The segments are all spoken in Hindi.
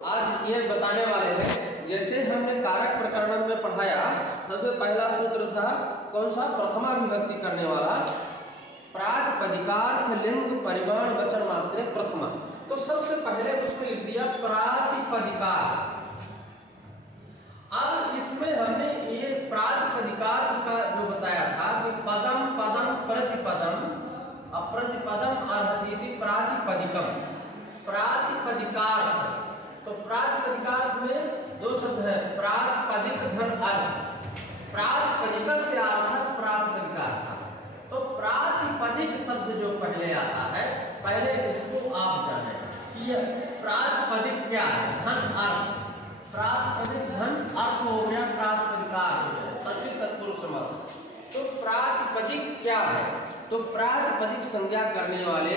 आज ये बताने वाले हैं, जैसे हमने कारक प्रकरण में पढ़ाया, सबसे पहला सूत्र था कौन सा? प्रथमा विभक्ति करने वाला, प्रातिपदिकार्थ लिंग परिमाण वचन मात्रे प्रथमा। तो सबसे पहले उसमें लिख दिया प्रातिपदिकार। अब इसमें हमने ये प्रातिपदिकार्थ का जो बताया था कि पदम पदम प्रतिपदम अप्रतिपदम अर्हतीति प्रातिपदिकम। प्रातिपदिकार्थ, तो प्रातिपदिकार्थ में दो शब्द है, प्रातिपदिक धन अर्थ। प्रातिपदिकस्य अर्थ प्रातिपदिकार्थ। तो प्रातिपदिक शब्द जो पहले आता है, पहले इसको आप जाने कि यह प्रातिपदिक क्या है। धन अर्थ, प्रातिपदिक धन अर्थ हो गया, प्रातिपदिकार्थ हो गया, षष्ठी तत्पुरुष समास। तो प्रातिपदिक क्या है? तो प्रातिपदिक संज्ञा करने वाले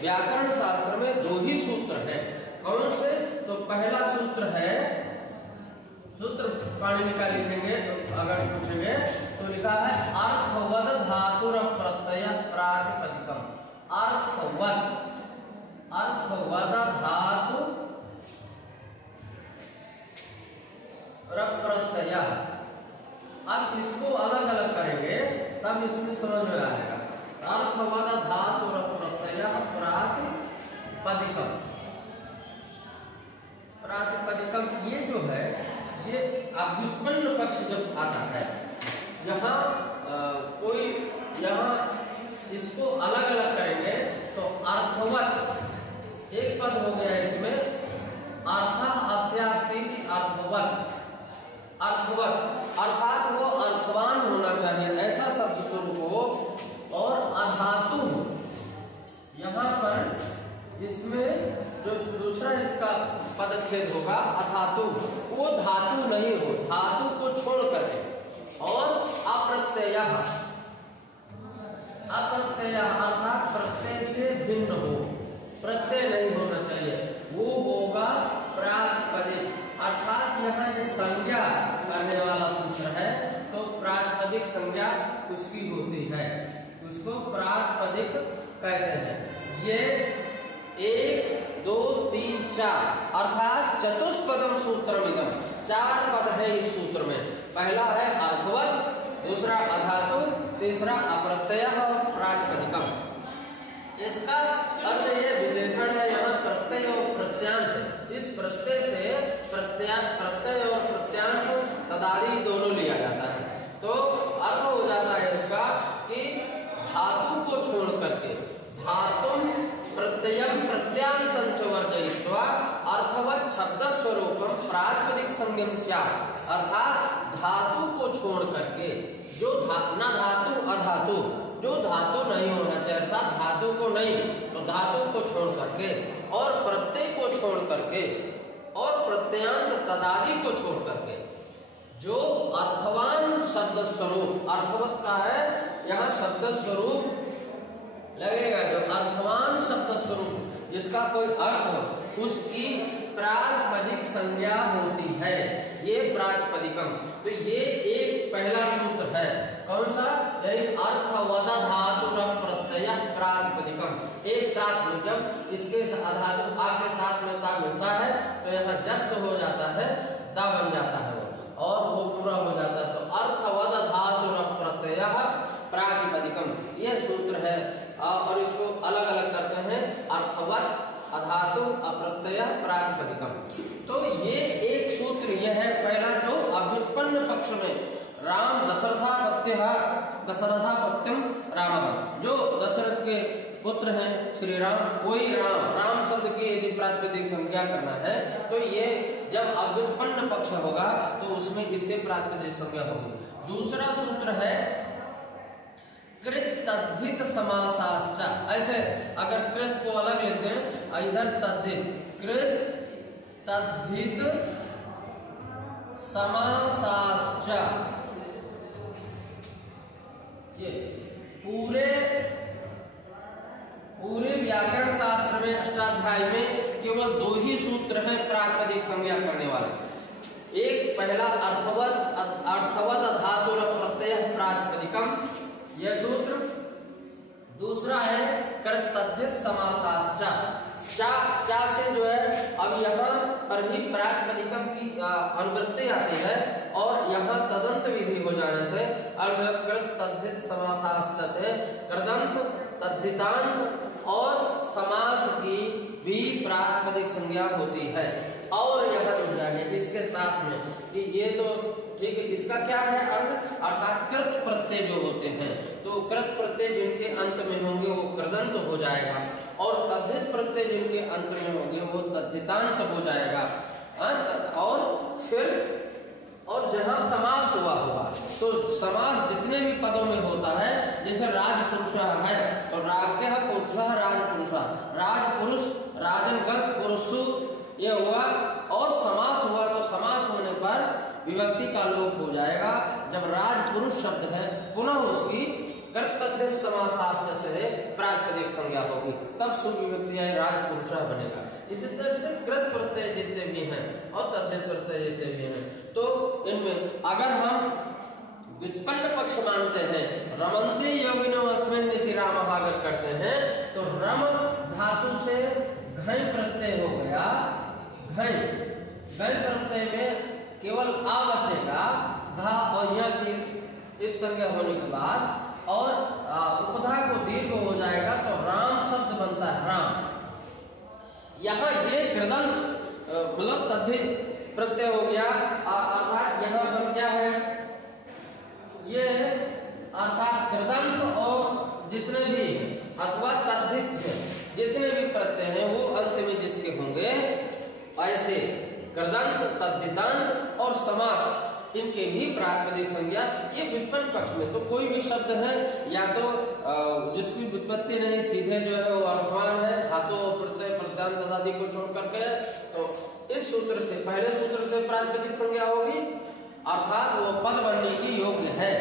व्याकरण शास्त्र में दो ही सूत्र है। कौन से? तो पहला सूत्र है, सूत्र पाणिनि का लिखेंगे तो अगर पूछेंगे तो लिखा है अर्थवद धातुर प्रत्यय प्रातिपदिकम। अर्थवद, अर्थवद धातु प्रत्यय। अब इसको अलग अलग करेंगे तब इसमें समझ में आएगा। अर्थवद धातु प्रत्यय प्रातिपदिकम। प्रातिपदिकम ये जो है, ये अभ्युत्पन्न पक्ष जब आता है, यहाँ कोई यहाँ इसको अलग अलग करेंगे तो अर्थवत एक पद हो गया इसमें, अर्थ अस्यास्ति अर्थवत। अर्थवत अर्थात वो अर्थवान होना चाहिए, ऐसा शब्द स्वरूप हो। और अधातु, यहाँ पर इसमें जो दूसरा इसका पदच्छेद होगा अधातु, वो धातु नहीं हो, धातु को छोड़ करके। और अप्रत्यय, अप्रत्यय अर्थात प्रत्यय से भिन्न हो, प्रत्यय नहीं होना चाहिए, वो होगा प्रातिपदिक। अर्थात यहाँ ये संज्ञा करने वाला सूत्र है, तो प्रातिपदिक संज्ञा उसकी होती है, उसको प्रातिपदिक कहते हैं। ये 1 2 3 4 अर्थात चतुष्पदम सूत्रमिदम, 4 पद है इस सूत्र में। पहला है अर्थवत, दूसरा अधातु, तीसरा अप्रत्यय और प्रातिपदिकम। इसका अर्थ ये विशेषण है यहाँ प्रत्यय और प्रत्यांत। इस प्रत्यय से प्रत्यय और प्रत्यांत तदादि दोनों लिया जाता है। तो अर्थ हो जाता है इसका कि धातु को छोड़ करके, धातुम प्रत्ययम प्रत्यांतं च वर्जयित्वा अर्थवत शब्द स्वरूपम प्रातिपदिक संज्ञम स्यात्। अर्थात धातु को छोड़ करके, जो न धातु अधातु, जो धातु नहीं होना चाहिए, अर्थात धातु को नहीं तो धातु को छोड़ करके, और प्रत्यय को छोड़ करके, और प्रत्यांत तदादि को छोड़ करके, जो अर्थवान शब्द स्वरूप, अर्थवत का है यहाँ शब्द स्वरूप लगेगा, जो अर्थवान शब्द स्वरूप जिसका कोई अर्थ हो, उसकी प्रातिपदिक संज्ञा होती है, ये प्रातिपदिकम। तो ये एक पहला सूत्र है, कौन सा? यही अर्थवद धातु प्रत्यय प्रातिपदिकम। एक साथ में जब इसके अधातु आ के साथ में ता मिलता है तो यहाँ जस्त हो जाता है, दा बन जाता है वो, और वो पूरा हो जाता है। तो अर्थवद धातु प्रत्यय प्रातिपदिकम ये सूत्र है। और इसको अलग अलग करते हैं, अर्थवत, अधातु, अप्रत्यय, प्रातिपदिकम। तो ये एक सूत्र ये है पहला, जो अभ्युत्पन्न पक्ष में राम दशरथापत्यम राम, जो दशरथ के पुत्र हैं श्री राम, वही राम शब्द की यदि प्रातिपदिक संज्ञा करना है तो ये जब अभ्युत्पन्न पक्ष होगा तो उसमें इससे प्रातिपदिक संज्ञा होगी। दूसरा सूत्र है कृत तद्धित समासाश्च। ऐसे अगर कृत को अलग लेते हैं, इधर तद्धित, कृत तद्धित समासाश्च, ये पूरे व्याकरण शास्त्र में अष्टाध्याय में केवल 2 ही सूत्र हैं प्रातिपदिक संज्ञा करने वाले। एक पहला अर्थवद धातु प्रत्यय प्रातिपदिकम, यह सूत्र। दूसरा है कृत तद्धित समासाश्च, चा से जो है अब यहाँ पर भी प्रातिपदिकम की अनुवृत्ति आती है और यहाँ तदंत विधि हो जाने से कृत तद्धित समासाश्च से कृदंत तद्धितांत और समास की भी प्रातिपदिक संज्ञा होती है। और यहाँ जुड़ जाएंगे इसके साथ में कि ये तो ठीक है, इसका क्या है अर्थ, अर्थात कृत प्रत्यय जो होते हैं तो कृत प्रत्यय जिनके अंत में होंगे वो कृदंत हो जाएगा और तद्धित प्रत्यय जिनके अंत में होंगे वो तद्धितांत हो जाएगा। और फिर और जहाँ समास हुआ होगा तो समास जितने भी पदों में होता है, जैसे राजपुरुष है तो राज्ञ पुरुष राजपुरुष, राजपुरुष राजनगस पुरुषु ये हुआ और समास हुआ तो समास होने पर विभक्ति का लोप हो जाएगा। जब राजपुरुष शब्द है पुनः उसकी कर्तव्य समासाश्च से प्रातिपदिक संज्ञा होगी, तब सुविभक्ति राजपुरुष बनेगा। इसी तरह से कृत प्रत्यय जितने भी हैं और तद्धित प्रत्यय जितने भी हैं तो इनमें अगर हम व्युत्पन्न पक्ष मानते हैं, रमन्ते योगिनो अस्मिन् इति रामः अगर करते हैं तो रम धातु से घय प्रत्यय हो गया, घय प्रत्यय में केवल आ बचेगा धा और य की एक संज्ञा होने के बाद और उपधा को दीर्घ हो जाएगा तो राम शब्द बनता है राम। यहाँ ये कृदंत मतलब तद्धित प्रत्यय हो गया, अर्थात यहाँ पर क्या है ये अर्थात कृदंत और जितने भी अथवा तद्धित जितने भी प्रत्यय हैं वो अंत में जिसके होंगे ऐसे कृदंत तद्धितांत और समास इनके भी प्रातिपदिक संज्ञा। ये व्युत्पन्न पक्ष में तो कोई भी शब्द है या तो जिसकी व्युत्पत्ति नहीं सीधे जो है वो अर्थवान है धातु प्रत्यय प्रत्यांत आदि को छोड़ करके, तो इस सूत्र से पहले सूत्र से प्रातिपदिक संज्ञा होगी अर्थात वो पद बनने की योग्य है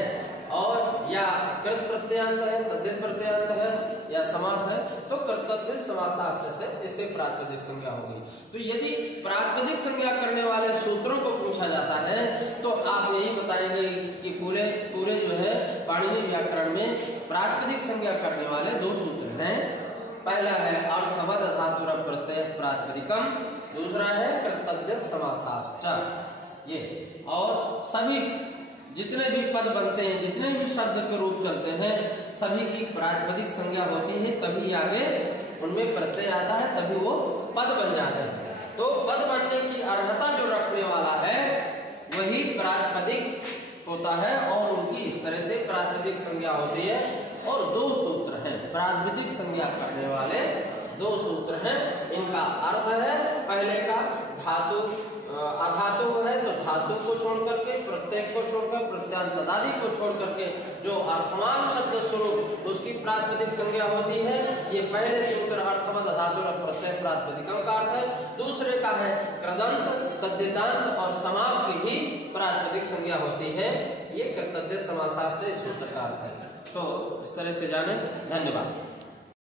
और या कृत प्रत्यांत है तद्धित प्रत्यांत है या समास है तो कर्तव्य समासाश्च से इससे प्रातिपदिक संज्ञा होगी। तो यदि प्रातिपदिक संज्ञा करने वाले सूत्रों को पूछा जाता है तो आप यही बताएंगे कि पूरे जो है पाणिनि व्याकरण में प्रातिपदिक संज्ञा करने वाले दो सूत्र हैं। पहला है अर्थवद धातुर प्रत्यय प्रातिपदिकम, दूसरा है कर्तव्य समासाश्च। ये और सभी जितने भी पद बनते हैं जितने भी शब्द के रूप चलते हैं सभी की प्रातिपदिक संज्ञा होती है, तभी आगे उनमें प्रत्यय आता है तभी वो पद बन जाते हैं। तो पद बनने की अर्हता जो रखने वाला है वही प्रातिपदिक होता है और उनकी इस तरह से प्रातिपदिक संज्ञा होती है। और दो सूत्र हैं प्रातिपदिक संज्ञा करने वाले, दो सूत्र हैं। इनका अर्थ है पहले का धातु अधातु है तो धातु को छोड़ करके प्रत्यय को छोड़कर प्रत्यांत आदि को छोड़ करके जो अर्थवान शब्द स्वरूप उसकी प्रातिपदिक संज्ञा होती है। ये पहले सूत्र अर्थवद धातु प्रत्यय प्रातिपदिकम का अर्थ है। दूसरे का है कृदंत तद्धितांत और समास की भी प्रातिपदिक संज्ञा होती है। ये कर्तव्य समासाश्च सूत्र का अर्थ है। तो इस तरह से जाने। धन्यवाद।